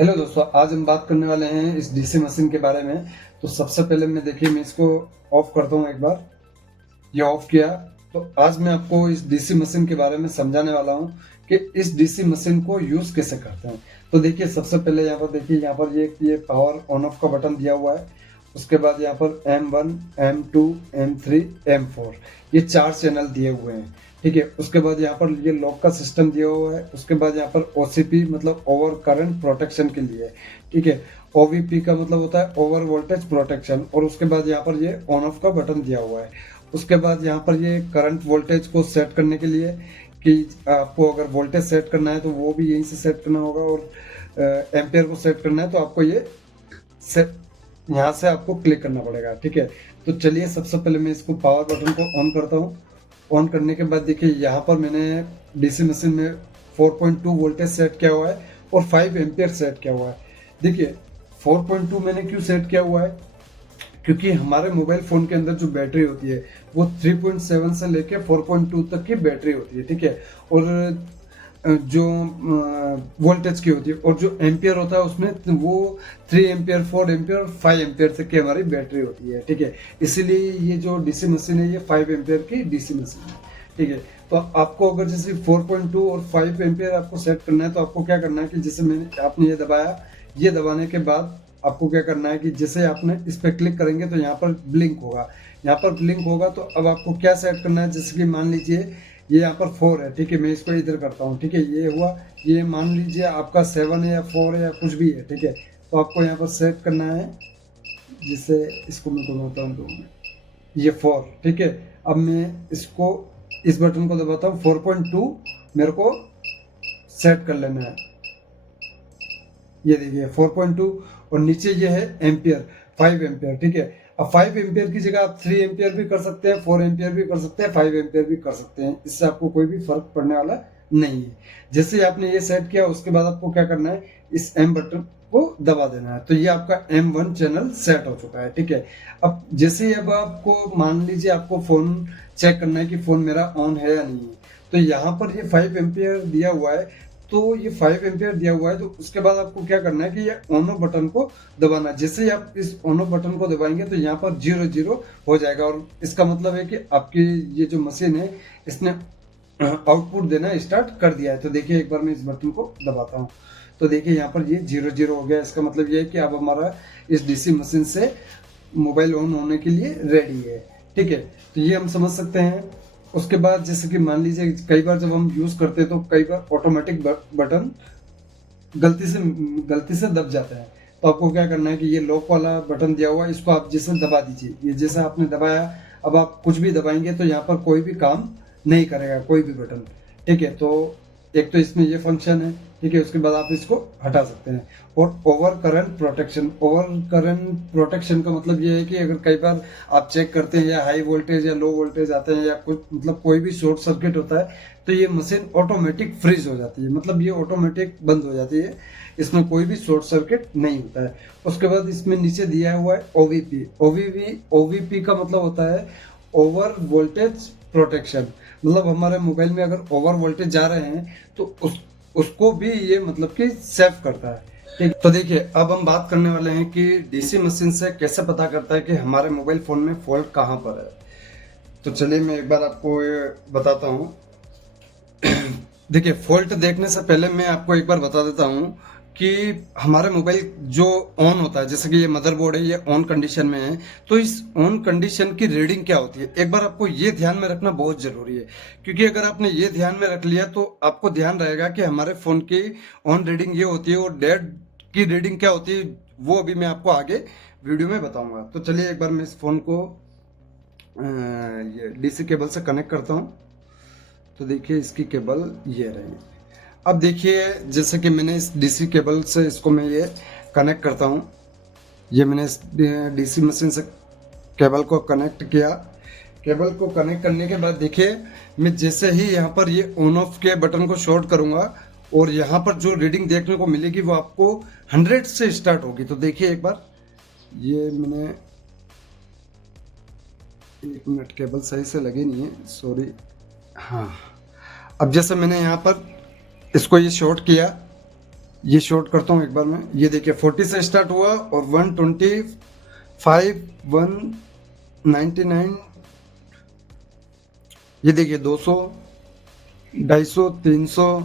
Hello दोस्तों, आज हम बात करने वाले हैं इस डीसी मशीन के बारे में। तो सबसे पहले मैं इसको ऑफ करता हूँ एक बार। ये ऑफ किया। तो आज मैं आपको इस डीसी मशीन के बारे में समझाने वाला हूँ कि इस डीसी मशीन को यूज़ कैसे करते हैं। तो देखिए, सबसे पहले यहाँ पर ये पावर ऑन ऑफ का बटन दिया हुआ है। उसके बाद यहाँ पर M1, M2, M3, M4 ये 4 चैनल दिए हुए हैं। ठीक है। उसके बाद यहाँ पर ये लॉक का सिस्टम दिया हुआ है। उसके बाद यहाँ पर OCP मतलब ओवर करंट प्रोटेक्शन के लिए। ठीक है। OVP का मतलब होता है ओवर वोल्टेज प्रोटेक्शन। और उसके बाद यहाँ पर ये ऑन ऑफ का बटन दिया हुआ है। उसके बाद यहाँ पर ये करंट वोल्टेज को सेट करने के लिए कि आपको अगर वोल्टेज सेट करना है तो वो भी यहीं से सेट करना होगा, और एम्पियर को सेट करना है तो आपको ये सेट यहाँ से आपको क्लिक करना पड़ेगा। ठीक है। तो चलिए, सबसे पहले मैं इसको पावर बटन को ऑन करता हूँ। ऑन करने के बाद देखिए, यहाँ पर मैंने डीसी मशीन में 4.2 वोल्टेज सेट किया हुआ है और 5 एम्पियर सेट किया हुआ है। देखिए, 4.2 मैंने क्यों सेट किया हुआ है, क्योंकि हमारे मोबाइल फ़ोन के अंदर जो बैटरी होती है वो 3.7 से लेके 4.2 तक की बैटरी होती है। ठीक है। और जो वोल्टेज की होती है और जो एम्पियर होता है उसमें वो 3 एम्पियर, 4 एम्पियर और 5 एम्पियर तक की हमारी बैटरी होती है। ठीक है। इसीलिए ये जो डीसी मशीन है ये 5 एम्पियर की डीसी मशीन है। ठीक है। तो आपको अगर जैसे 4.2 और 5 एम्पियर आपको सेट करना है तो आपको क्या करना है कि जैसे आपने ये दबाया, ये दबाने के बाद आपको क्या करना है कि जैसे आपने इस पर क्लिक करेंगे तो यहाँ पर ब्लिंक होगा। यहाँ पर ब्लिंक होगा तो अब आपको क्या सेट करना है, जैसे कि मान लीजिए ये यहाँ पर 4 है। ठीक है। मैं इसको इधर करता हूँ। ठीक है। ये हुआ। ये मान लीजिए आपका 7 है या 4 है या कुछ भी है। ठीक है। तो आपको यहाँ पर सेट करना है, जिससे इसको मैं घुमाता हूँ, ये 4। ठीक है। अब मैं इसको इस बटन को दबाता हूँ। 4.2 मेरे को सेट कर लेना है। ये देखिए 4.2 और नीचे ये है एम्पियर, 5 एम्पियर। ठीक है। अब 5 एम्पियर की जगह आप 3 एम्पियर भी कर सकते हैं, 4 एम्पियर भी कर सकते हैं, 5 एम्पियर भी कर सकते हैं। इससे आपको कोई भी फर्क पड़ने वाला नहीं है। जैसे ही आपने ये सेट किया उसके बाद आपको क्या करना है, इस M बटन को दबा देना है। तो ये आपका M1 चैनल सेट हो चुका है। ठीक है। अब जैसे ही अब आपको मान लीजिए आपको फोन चेक करना है कि फोन मेरा ऑन है या नहीं है, तो यहाँ पर ये 5 एम्पियर दिया हुआ है। तो ये 5 एम्पियर दिया हुआ है, तो उसके बाद आपको क्या करना है कि ये ऑन ऑफ बटन को दबाना है। जैसे ही आप इस ऑन ऑफ बटन को दबाएंगे तो यहाँ पर 0 हो जाएगा, और इसका मतलब है कि आपकी ये जो मशीन है इसने आउटपुट देना स्टार्ट कर दिया है। तो देखिए, एक बार मैं इस बटन को दबाता हूँ तो देखिए यहाँ पर ये 0 हो गया। इसका मतलब ये है कि अब हमारा इस डीसी मशीन से मोबाइल ऑन होने के लिए रेडी है। ठीक है। तो ये हम समझ सकते हैं। उसके बाद जैसे कि मान लीजिए कई बार जब हम यूज़ करते हैं तो कई बार ऑटोमेटिक बटन गलती से दब जाता है। तो आपको क्या करना है कि ये लॉक वाला बटन दिया हुआ है, इसको आप जैसे दबा दीजिए। ये जैसे आपने दबाया, अब आप कुछ भी दबाएंगे तो यहाँ पर कोई भी काम नहीं करेगा, कोई भी बटन। ठीक है। तो एक तो इसमें ये फंक्शन है। ठीक है। उसके बाद आप इसको हटा सकते हैं। और ओवर करंट प्रोटेक्शन का मतलब ये है कि अगर कई बार आप चेक करते हैं या हाई वोल्टेज या लो वोल्टेज आते हैं या कुछ मतलब कोई भी शॉर्ट सर्किट होता है, तो ये मशीन ऑटोमेटिक फ्रीज हो जाती है, मतलब ये ऑटोमेटिक बंद हो जाती है। इसमें कोई भी शॉर्ट सर्किट नहीं होता है। उसके बाद इसमें नीचे दिया हुआ है ओवीपी का मतलब होता है ओवर वोल्टेज प्रोटेक्शन। मतलब हमारे मोबाइल में अगर ओवर वोल्टेज जा रहे हैं तो उसको भी ये मतलब कि सेव करता है। ठीक। तो देखिए, अब हम बात करने वाले हैं कि डीसी मशीन से कैसे पता करता है कि हमारे मोबाइल फोन में फॉल्ट कहाँ पर है। तो चलिए मैं एक बार आपको ये बताता हूँ। देखिए, फॉल्ट देखने से पहले मैं आपको एक बार बता देता हूँ कि हमारे मोबाइल जो ऑन होता है, जैसे कि ये मदरबोर्ड है, ये ऑन कंडीशन में है, तो इस ऑन कंडीशन की रीडिंग क्या होती है, एक बार आपको ये ध्यान में रखना बहुत ज़रूरी है। क्योंकि अगर आपने ये ध्यान में रख लिया तो आपको ध्यान रहेगा कि हमारे फ़ोन की ऑन रीडिंग ये होती है और डेड की रीडिंग क्या होती है, वो अभी मैं आपको आगे वीडियो में बताऊँगा। तो चलिए एक बार मैं इस फ़ोन को ये डीसी केबल से कनेक्ट करता हूँ। तो देखिए, इसकी केबल ये रही। अब देखिए, जैसे कि मैंने इस डीसी केबल से इसको मैं ये कनेक्ट करता हूँ। ये मैंने इस डीसी मशीन से केबल को कनेक्ट किया। केबल को कनेक्ट करने के बाद देखिए, मैं जैसे ही यहाँ पर ये ऑन ऑफ के बटन को शॉर्ट करूँगा और यहाँ पर जो रीडिंग देखने को मिलेगी वो आपको 100 से स्टार्ट होगी। तो देखिए एक बार, ये मैंने 1 मिनट, केबल सही से लगी नहीं है, सॉरी। हाँ, अब जैसे मैंने यहाँ पर इसको ये शॉर्ट किया, ये शॉर्ट करता हूँ एक बार मैं। ये देखिए 40 से स्टार्ट हुआ और 125, 199, ये देखिए 200, 250, 300,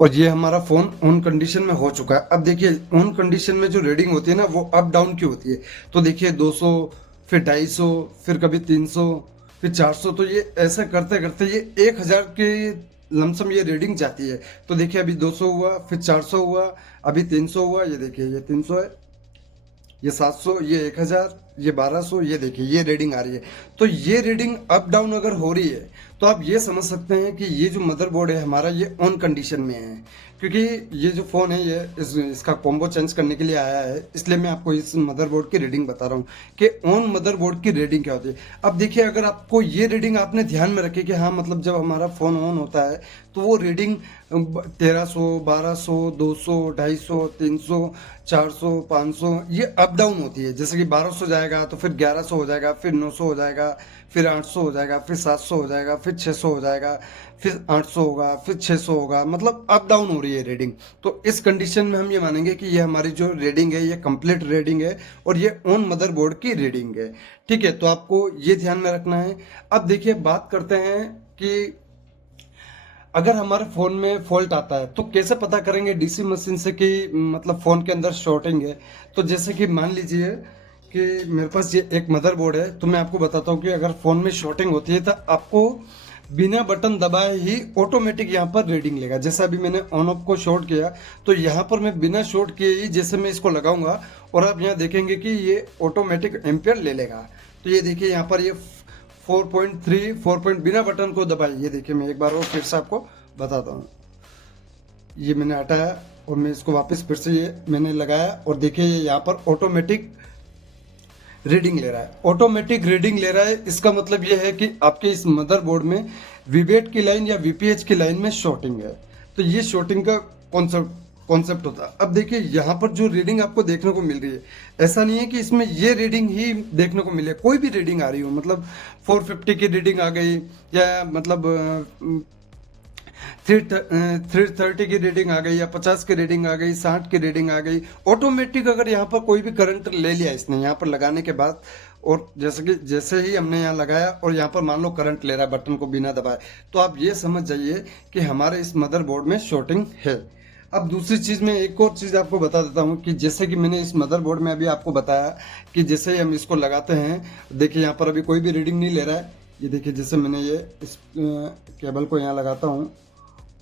और ये हमारा फ़ोन ऑन कंडीशन में हो चुका है। अब देखिए ऑन कंडीशन में जो रीडिंग होती है ना वो अप डाउन की होती है। तो देखिए 200, फिर 250, फिर कभी 300, फिर 400, तो ये ऐसे करते करते ये 1000 के लमसम ये रीडिंग जाती है। तो देखिए अभी 200 हुआ, फिर 400 हुआ, अभी 300 हुआ, ये देखिए ये 300 है, ये 700, ये 1000, ये 1200, ये देखिए ये रीडिंग आ रही है। तो ये रीडिंग अप डाउन अगर हो रही है तो आप ये समझ सकते हैं कि ये जो मदरबोर्ड है हमारा ये ऑन कंडीशन में है। क्योंकि ये जो फ़ोन है ये इसका कॉम्बो चेंज करने के लिए आया है, इसलिए मैं आपको इस मदरबोर्ड की रीडिंग बता रहा हूँ कि ऑन मदरबोर्ड की रीडिंग क्या होती है। अब देखिए अगर आपको ये रीडिंग आपने ध्यान में रखी कि हाँ मतलब जब हमारा फ़ोन ऑन होता है तो वो रीडिंग 1300, 1200, 200, 250, 300, 400, 500 ये अप डाउन होती है। जैसे कि 1200 जाएगा तो फिर 1100 हो जाएगा, फिर 900 हो जाएगा, फिर 800 हो जाएगा, फिर 700 हो जाएगा, फिर 600 हो जाएगा, फिर 800 होगा, फिर 600 होगा, मतलब अप डाउन हो रही है रीडिंग। तो इस कंडीशन में हम ये मानेंगे कि ये हमारी जो रीडिंग है ये कंप्लीट रीडिंग है और ये ऑन मदरबोर्ड की रीडिंग है। ठीक है, तो आपको ये ध्यान में रखना है। अब देखिए बात करते हैं कि अगर हमारे फ़ोन में फॉल्ट आता है तो कैसे पता करेंगे डीसी मशीन से कि मतलब फ़ोन के अंदर शॉर्टिंग है। तो जैसे कि मान लीजिए कि मेरे पास ये एक मदरबोर्ड है, तो मैं आपको बताता हूँ कि अगर फ़ोन में शॉर्टिंग होती है तो आपको बिना बटन दबाए ही ऑटोमेटिक यहाँ पर रीडिंग लेगा। जैसे अभी मैंने ऑन ऑफ को शॉर्ट किया तो यहाँ पर मैं बिना शॉर्ट किए ही जैसे मैं इसको लगाऊंगा और आप यहाँ देखेंगे कि ये ऑटोमेटिक एम्पियर ले लेगा। तो ये देखिए यहाँ पर ये 4.3, 4 बिना बटन को दबाए, ये देखिए मैं एक बार और फिर से आपको बताता हूँ। ये मैंने हटाया और मैं इसको वापस फिर से ये मैंने लगाया और देखिए ये यहाँ पर ऑटोमेटिक रीडिंग ले रहा है। ऑटोमेटिक रीडिंग ले रहा है, इसका मतलब ये है कि आपके इस मदरबोर्ड में वीबेट की लाइन या वीपीएच की लाइन में शॉर्टिंग है। तो ये शॉर्टिंग का कॉन्सेप्ट होता है। अब देखिए यहाँ पर जो रीडिंग आपको देखने को मिल रही है, ऐसा नहीं है कि इसमें ये रीडिंग ही देखने को मिले, कोई भी रीडिंग आ रही हो, मतलब 450 की रीडिंग आ गई या मतलब 330 की रीडिंग आ गई या 50 की रीडिंग आ गई, 60 की रीडिंग आ गई, ऑटोमेटिक अगर यहाँ पर कोई भी करंट ले लिया इसने यहाँ पर लगाने के बाद, और जैसे ही हमने यहाँ लगाया और यहाँ पर मान लो करंट ले रहा है बटन को बिना दबाए, तो आप ये समझ जाइए कि हमारे इस मदरबोर्ड में शॉर्टिंग है। अब दूसरी चीज़ में एक और चीज़ आपको बता देता हूँ कि जैसे कि मैंने इस मदरबोर्ड में अभी आपको बताया कि जैसे ही हम इसको लगाते हैं, देखिए यहाँ पर अभी कोई भी रीडिंग नहीं ले रहा है। ये देखिए जैसे मैंने ये इस केबल को यहाँ लगाता हूँ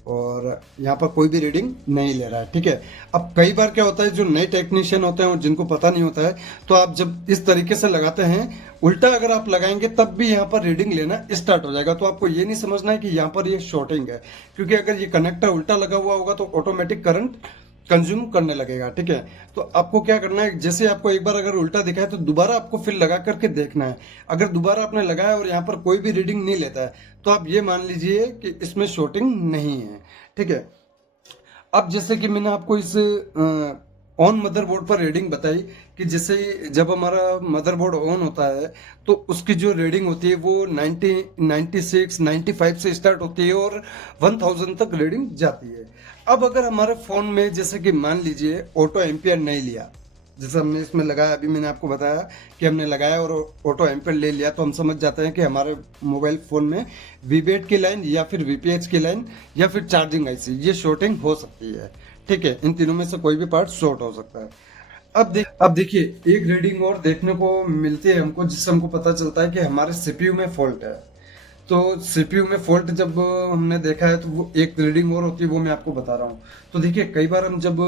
और यहाँ पर कोई भी रीडिंग नहीं ले रहा है। ठीक है, अब कई बार क्या होता है जो नए टेक्नीशियन होते हैं और जिनको पता नहीं होता है, तो आप जब इस तरीके से लगाते हैं उल्टा अगर आप लगाएंगे तब भी यहाँ पर रीडिंग लेना स्टार्ट हो जाएगा। तो आपको ये नहीं समझना है कि यहाँ पर ये शॉर्टिंग है, क्योंकि अगर ये कनेक्टर उल्टा लगा हुआ होगा तो ऑटोमेटिक करंट कंज्यूम करने लगेगा। ठीक है, तो आपको क्या करना है, जैसे आपको एक बार अगर उल्टा दिखा है तो दोबारा आपको फिर लगा करके देखना है। अगर दोबारा आपने लगाया और यहाँ पर कोई भी रीडिंग नहीं लेता है तो आप ये मान लीजिए कि इसमें शॉर्टिंग नहीं है। ठीक है, अब जैसे कि मैंने आपको इस ऑन मदरबोर्ड पर रीडिंग बताई कि जैसे जब हमारा मदरबोर्ड ऑन होता है तो उसकी जो रीडिंग होती है वो 90, 96, 95 से स्टार्ट होती है और 1000 तक रीडिंग जाती है। अब अगर हमारे फ़ोन में जैसे कि मान लीजिए ऑटो एम्पियर नहीं लिया, जैसे हमने इसमें लगाया, अभी मैंने आपको बताया कि हमने लगाया और ऑटो एम्पियर ले लिया, तो हम समझ जाते हैं कि हमारे मोबाइल फ़ोन में वीबेट की लाइन या फिर वीपीएच की लाइन या फिर चार्जिंग आईसी ये शॉर्टिंग हो सकती है। ठीक है, इन तीनों में से कोई भी पार्ट शॉर्ट हो सकता है। अब देखिए एक रीडिंग और देखने को मिलती है हमको, जिससे हमको पता चलता है कि हमारे सीपीयू में फॉल्ट है। तो सीपीयू में फॉल्ट जब हमने देखा है तो वो एक रीडिंग और होती है, वो मैं आपको बता रहा हूँ। तो देखिए कई बार हम जब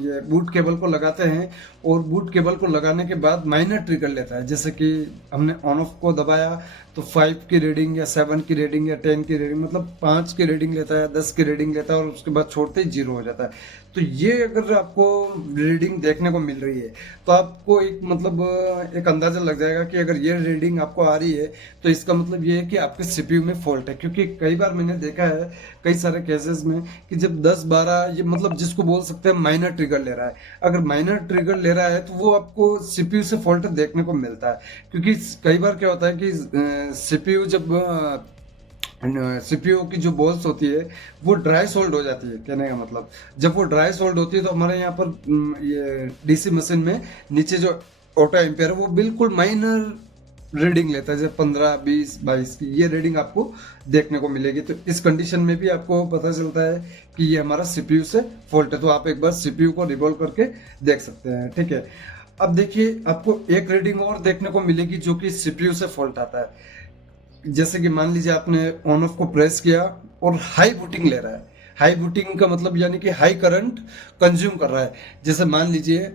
ये बूट केबल को लगाते हैं और बूट केबल को लगाने के बाद माइनर ट्रिगर लेता है, जैसे कि हमने ऑन ऑफ को दबाया तो 5 की रीडिंग या 7 की रीडिंग या 10 की रीडिंग, मतलब 5 की रीडिंग लेता है, 10 की रीडिंग लेता है और उसके बाद छोड़ते ही 0 हो जाता है। तो ये अगर आपको रीडिंग देखने को मिल रही है तो आपको एक मतलब एक अंदाजा लग जाएगा कि अगर ये रीडिंग आपको आ रही है तो इसका मतलब ये है कि आपके सीपीयू में फॉल्ट है। क्योंकि कई बार मैंने देखा है कई सारे केसेस में कि जब 10-12 ये मतलब जिसको बोल सकते हैं माइनर ट्रिगर ले रहा है, अगर माइनर ट्रिगर ले रहा है तो वो आपको सीपीयू से फॉल्ट देखने को मिलता है। क्योंकि कई बार क्या होता है कि सीपीयू जब सीपीयू की जो बॉल्स होती है वो ड्राई सोल्ड हो जाती है। कहने का मतलब जब वो ड्राई सोल्ड होती है तो हमारे यहाँ पर ये डीसी मशीन में नीचे जो ऑटो एम्पियर है वो बिल्कुल माइनर रीडिंग लेता है, जैसे 15, 20, 22 की ये रीडिंग आपको देखने को मिलेगी। तो इस कंडीशन में भी आपको पता चलता है कि ये हमारा सीपीयू से फॉल्ट है। तो आप एक बार सीपीयू को रिवॉल्व करके देख सकते हैं, ठीक है। अब देखिए आपको एक रीडिंग और देखने को मिलेगी जो कि सीपीयू से फॉल्ट आता है। जैसे कि मान लीजिए आपने ऑन ऑफ को प्रेस किया और हाई बूटिंग ले रहा है। हाई बूटिंग का मतलब यानी कि हाई करंट कंज्यूम कर रहा है। जैसे मान लीजिए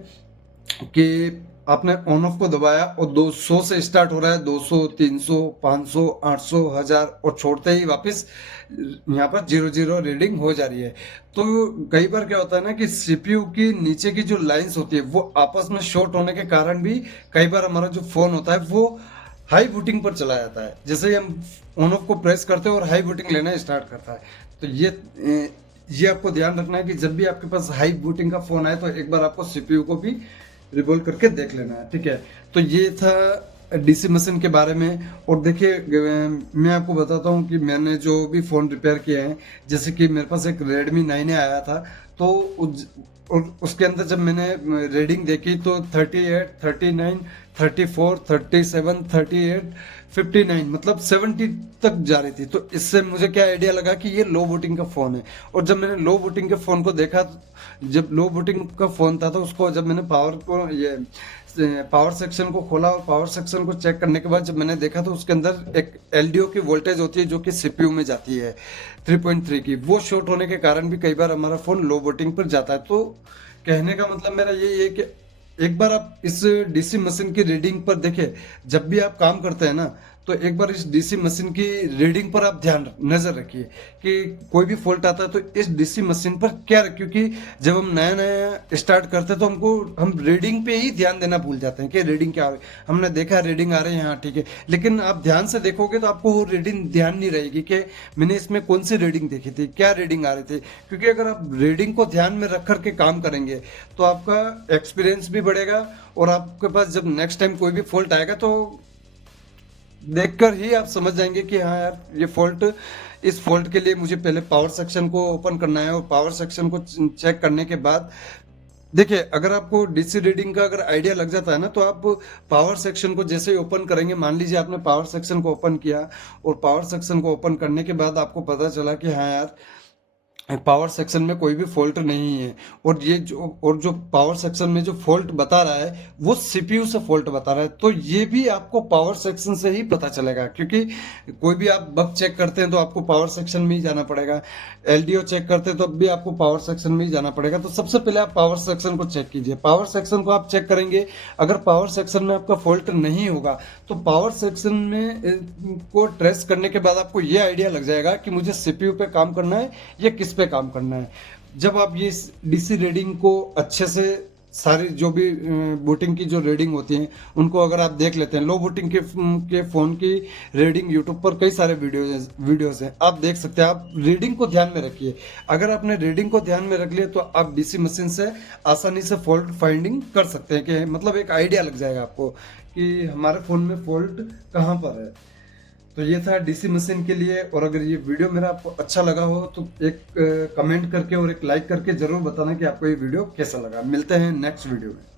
कि आपने ऑन ऑफ को दबाया और 200 से स्टार्ट हो रहा है, 200, 300, 500, 800, 1000 और छोड़ते ही वापस यहाँ पर 00 रीडिंग हो जा रही है। तो कई बार क्या होता है ना कि सीपीयू की नीचे की जो लाइंस होती है वो आपस में शॉर्ट होने के कारण भी कई बार हमारा जो फोन होता है वो हाई बूटिंग पर चला जाता है। जैसे ही हम ऑन ऑफ को प्रेस करते हैं और हाई बूटिंग लेना स्टार्ट करता है। तो ये आपको ध्यान रखना है कि जब भी आपके पास हाई बूटिंग का फोन आए तो एक बार आपको सीपीयू को भी रिवॉल्व करके देख लेना है, ठीक है। तो ये था डीसी मशीन के बारे में। और देखिए मैं आपको बताता हूँ कि मैंने जो भी फ़ोन रिपेयर किए हैं, जैसे कि मेरे पास एक Redmi 9A आया था, तो और उसके अंदर जब मैंने रीडिंग देखी तो 38, 39, 34, 37, 38, 59 मतलब 70 तक जा रही थी। तो इससे मुझे क्या आइडिया लगा कि ये लो बूटिंग का फ़ोन है। और जब मैंने लो बूटिंग के फ़ोन को देखा, जब लो बूटिंग का फ़ोन था तो उसको जब मैंने पावर सेक्शन को खोला और पावर सेक्शन को चेक करने के बाद जब मैंने देखा तो उसके अंदर एक एलडीओ की वोल्टेज होती है जो कि सीपीयू में जाती है 3.3 की। वो शॉर्ट होने के कारण भी कई बार हमारा फ़ोन लो बूटिंग पर जाता है। तो कहने का मतलब मेरा यही है कि एक बार आप इस डीसी मशीन की रीडिंग पर देखिए। जब भी आप काम करते हैं ना तो एक बार इस डीसी मशीन की रीडिंग पर आप नजर रखिए कि कोई भी फॉल्ट आता है तो इस डीसी मशीन पर क्या रखें। क्योंकि जब हम नया नया स्टार्ट करते हैं तो हम रीडिंग पे ही ध्यान देना भूल जाते हैं कि रीडिंग क्या आ रही है। हमने देखा रीडिंग आ रही है, हाँ ठीक है, लेकिन आप ध्यान से देखोगे तो आपको वो रीडिंग ध्यान नहीं रहेगी कि मैंने इसमें कौन सी रीडिंग देखी थी, क्या रीडिंग आ रही थी। क्योंकि अगर आप रीडिंग को ध्यान में रख करके काम करेंगे तो आपका एक्सपीरियंस भी बढ़ेगा और आपके पास जब नेक्स्ट टाइम कोई भी फॉल्ट आएगा तो देखकर ही आप समझ जाएंगे कि हाँ यार ये फॉल्ट, इस फॉल्ट के लिए मुझे पहले पावर सेक्शन को ओपन करना है। और पावर सेक्शन को चेक करने के बाद देखिए अगर आपको डीसी रीडिंग का अगर आइडिया लग जाता है ना तो आप पावर सेक्शन को जैसे ही ओपन करेंगे, मान लीजिए आपने पावर सेक्शन को ओपन किया और पावर सेक्शन को ओपन करने के बाद आपको पता चला कि हाँ यार पावर सेक्शन में कोई भी फॉल्ट नहीं है और जो पावर सेक्शन में जो फॉल्ट बता रहा है वो सीपीयू से फॉल्ट बता रहा है। तो ये भी आपको पावर सेक्शन से ही पता चलेगा। क्योंकि कोई भी आप बग चेक करते हैं तो आपको पावर सेक्शन में ही जाना पड़ेगा, एलडीओ चेक करते हैं तो अब भी आपको पावर सेक्शन में ही जाना पड़ेगा। तो सबसे पहले आप पावर सेक्शन को चेक कीजिए। पावर सेक्शन को आप चेक करेंगे, अगर पावर सेक्शन में आपका फॉल्ट नहीं होगा तो पावर सेक्शन में को ट्रेस करने के बाद आपको ये आइडिया लग जाएगा कि मुझे सीपीयू पे काम करना है या किस पे काम करना है। जब आप ये डीसी रीडिंग को अच्छे से सारी जो भी बूटिंग की जो रीडिंग होती हैं उनको अगर आप देख लेते हैं, लो बूटिंग के फ़ोन की रीडिंग यूट्यूब पर कई सारे वीडियोस हैं, आप देख सकते हैं। आप रीडिंग को ध्यान में रखिए। अगर आपने रीडिंग को ध्यान में रख लिया तो आप डीसी मशीन से आसानी से फॉल्ट फाइंडिंग कर सकते हैं कि मतलब एक आइडिया लग जाएगा आपको कि हमारे फ़ोन में फॉल्ट कहाँ पर है। तो ये था डीसी मशीन के लिए। और अगर ये वीडियो मेरा आपको अच्छा लगा हो तो एक कमेंट करके और एक लाइक करके जरूर बताना कि आपको ये वीडियो कैसा लगा। मिलते हैं नेक्स्ट वीडियो में।